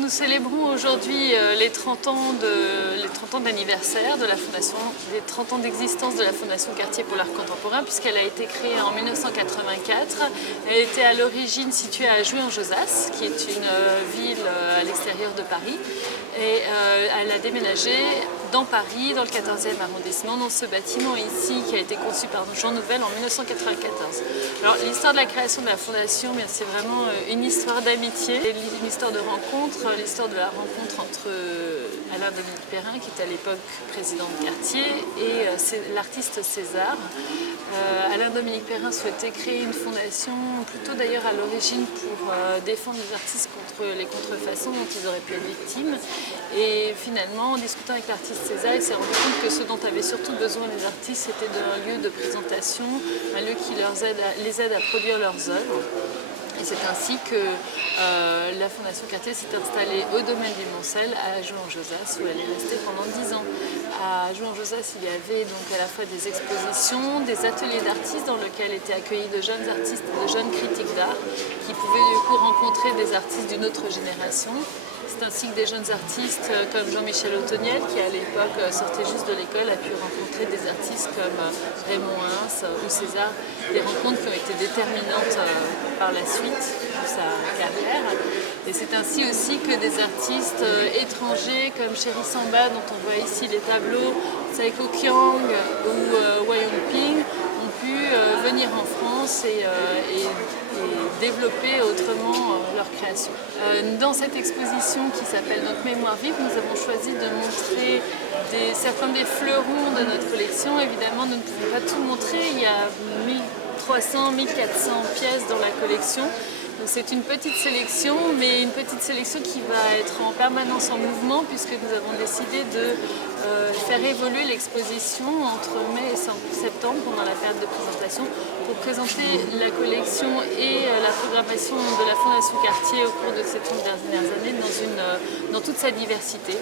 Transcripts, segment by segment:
Nous célébrons aujourd'hui les 30 ans d'anniversaire de la Fondation, les 30 ans d'existence de la Fondation Cartier pour l'art contemporain, puisqu'elle a été créée en 1984. Elle était à l'origine située à Jouy-en-Josas, qui est une ville à l'extérieur de Paris. Et elle a déménagé dans Paris, dans le 14e arrondissement, dans ce bâtiment ici qui a été conçu par Jean Nouvel en 1994. Alors l'histoire de la création de la Fondation, c'est vraiment une histoire d'amitié, une histoire de rencontre, l'histoire de la rencontre entre Alain-Dominique Perrin, qui était à l'époque président de Cartier, et l'artiste César. Alain-Dominique Perrin souhaitait créer une fondation, plutôt d'ailleurs à l'origine pour défendre les artistes contre les contrefaçons dont ils auraient pu être victimes. Et finalement, en discutant avec l'artiste César, il s'est rendu compte que ce dont avaient surtout besoin les artistes, c'était d'un lieu de présentation, un lieu qui les aide à produire leurs œuvres. Et c'est ainsi que la Fondation Cartier s'est installée au domaine du Moncel à Jouy-en-Josas, où elle est restée pendant 10 ans. À Jouy-en-Josas, il y avait donc à la fois des expositions, des ateliers d'artistes dans lesquels étaient accueillis de jeunes artistes et de jeunes critiques d'art qui pouvaient du coup rencontrer des artistes d'une autre génération. C'est ainsi que des jeunes artistes comme Jean-Michel Othoniel, qui à l'époque sortait juste de l'école, a pu rencontrer des artistes comme Raymond Hins ou César, des rencontres qui ont été déterminantes par la suite de sa carrière. Et c'est ainsi aussi que des artistes étrangers comme Chéri Samba, dont on voit ici les tableaux, Saiko Kiang ou Wai Yongping, ont pu venir en France et développer autrement leur création. Dans cette exposition qui s'appelle donc Mémoire vive, nous avons choisi de montrer certains des fleurons de notre collection. Évidemment, nous ne pouvons pas tout montrer, il y a 1300, 1400 pièces dans la collection. C'est une petite sélection, mais une petite sélection qui va être en permanence en mouvement, puisque nous avons décidé de faire évoluer l'exposition entre mai et septembre, pendant la période de présentation, pour présenter la collection et la programmation de la Fondation Cartier au cours de ces 30 dernières années dans toute sa diversité.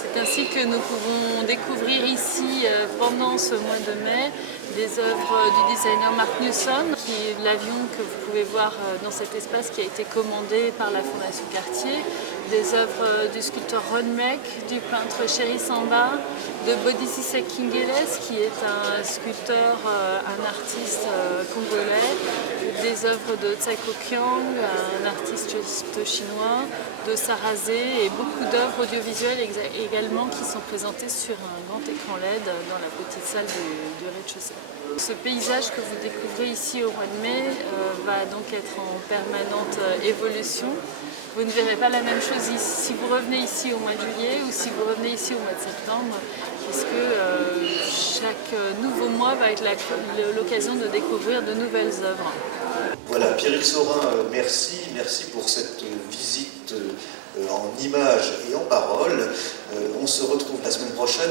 C'est ainsi que nous pouvons découvrir ici, pendant ce mois de mai, des œuvres du designer Mark Newson, qui est l'avion que vous pouvez voir dans cet espace qui a été commandé par la Fondation Cartier, des œuvres du sculpteur Ron Meck, du peintre Chéri Samba, de Bodhisi Sekingeles, qui est un sculpteur, un artiste congolais, des œuvres de Saiko Kiang, un artiste chinois, de Sarazé, et beaucoup d'œuvres audiovisuelles également qui sont présentées sur un grand écran LED dans la petite salle du rez-de-chaussée. Ce paysage que vous découvrez ici au mois de mai va donc être en permanente évolution. Vous ne verrez pas la même chose si vous revenez ici au mois de juillet ou si vous revenez ici au mois de septembre, puisque chaque nouveau mois va être l'occasion de découvrir de nouvelles œuvres. Voilà, Pierrick Saurin, merci pour cette visite en images et en paroles. On se retrouve la semaine prochaine.